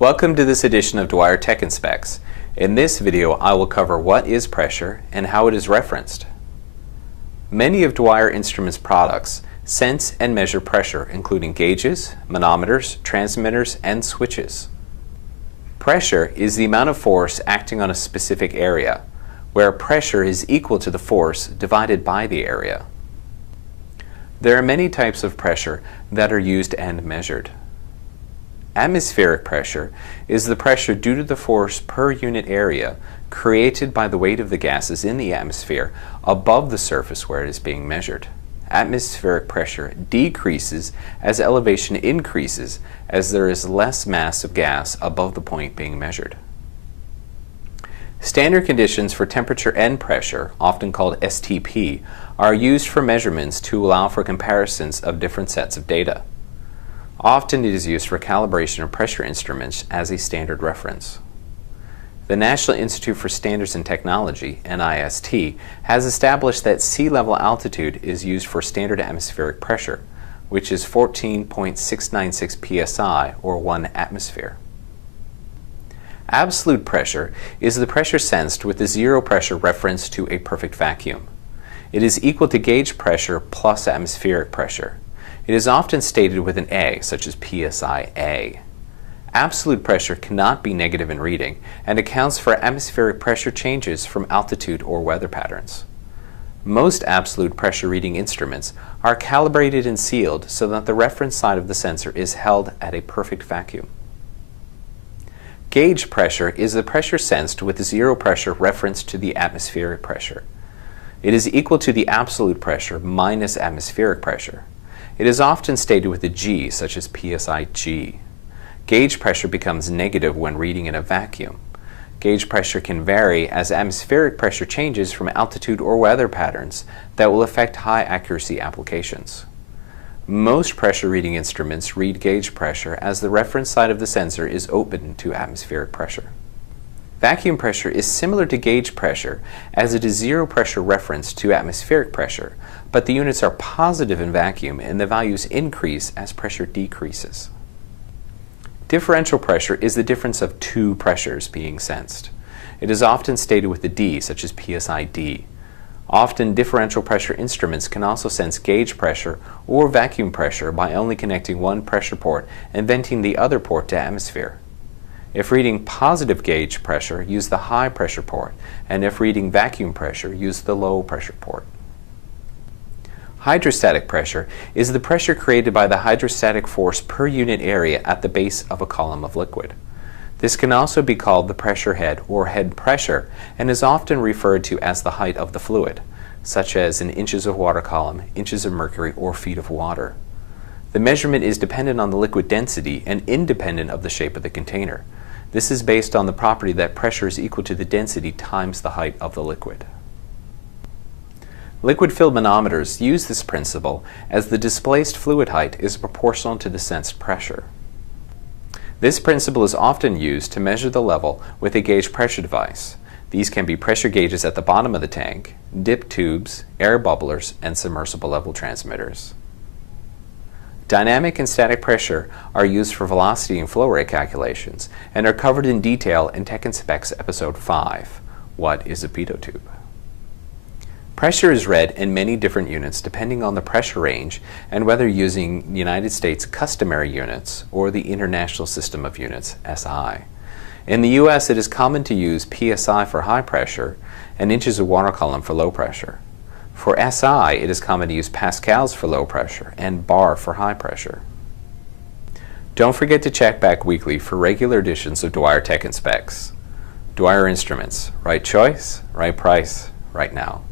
Welcome to this edition of Dwyer Tech and Specs. In this video, I will cover what is pressure and how it is referenced. Many of Dwyer Instruments products sense and measure pressure, including gauges, manometers, transmitters, and switches. Pressure is the amount of force acting on a specific area, where pressure is equal to the force divided by the area. There are many types of pressure that are used and measured. Atmospheric pressure is the pressure due to the force per unit area created by the weight of the gases in the atmosphere above the surface where it is being measured. Atmospheric pressure decreases as elevation increases as there is less mass of gas above the point being measured. Standard conditions for temperature and pressure, often called STP, are used for measurements to allow for comparisons of different sets of data. Often it is used for calibration of pressure instruments as a standard reference. The National Institute for Standards and Technology, NIST, has established that sea level altitude is used for standard atmospheric pressure, which is 14.696 psi or 1 atmosphere. Absolute pressure is the pressure sensed with the zero pressure reference to a perfect vacuum. It is equal to gauge pressure plus atmospheric pressure. It is often stated with an A, such as PSI-A. Absolute pressure cannot be negative in reading and accounts for atmospheric pressure changes from altitude or weather patterns. Most absolute pressure reading instruments are calibrated and sealed so that the reference side of the sensor is held at a perfect vacuum. Gauge pressure is the pressure sensed with the zero pressure reference to the atmospheric pressure. It is equal to the absolute pressure minus atmospheric pressure. It is often stated with a G, such as PSI-G. Gauge pressure becomes negative when reading in a vacuum. Gauge pressure can vary as atmospheric pressure changes from altitude or weather patterns that will affect high accuracy applications. Most pressure reading instruments read gauge pressure as the reference side of the sensor is open to atmospheric pressure. Vacuum pressure is similar to gauge pressure as it is zero pressure reference to atmospheric pressure, but the units are positive in vacuum and the values increase as pressure decreases. Differential pressure is the difference of two pressures being sensed. It is often stated with a D, such as PSI-D. Often differential pressure instruments can also sense gauge pressure or vacuum pressure by only connecting one pressure port and venting the other port to atmosphere. If reading positive gauge pressure, use the high pressure port, and if reading vacuum pressure, use the low pressure port. Hydrostatic pressure is the pressure created by the hydrostatic force per unit area at the base of a column of liquid. This can also be called the pressure head or head pressure and is often referred to as the height of the fluid, such as in inches of water column, inches of mercury, or feet of water. The measurement is dependent on the liquid density and independent of the shape of the container. This is based on the property that pressure is equal to the density times the height of the liquid. Liquid-filled manometers use this principle as the displaced fluid height is proportional to the sensed pressure. This principle is often used to measure the level with a gauge pressure device. These can be pressure gauges at the bottom of the tank, dip tubes, air bubblers, and submersible level transmitters. Dynamic and static pressure are used for velocity and flow rate calculations and are covered in detail in Tech and Specs Episode 5, What is a Pitot Tube? Pressure is read in many different units depending on the pressure range and whether using United States customary units or the International System of Units, SI. In the US, it is common to use PSI for high pressure and inches of water column for low pressure. For SI, it is common to use pascals for low pressure and bar for high pressure. Don't forget to check back weekly for regular editions of Dwyer Tech and Specs. Dwyer Instruments, right choice, right price, right now.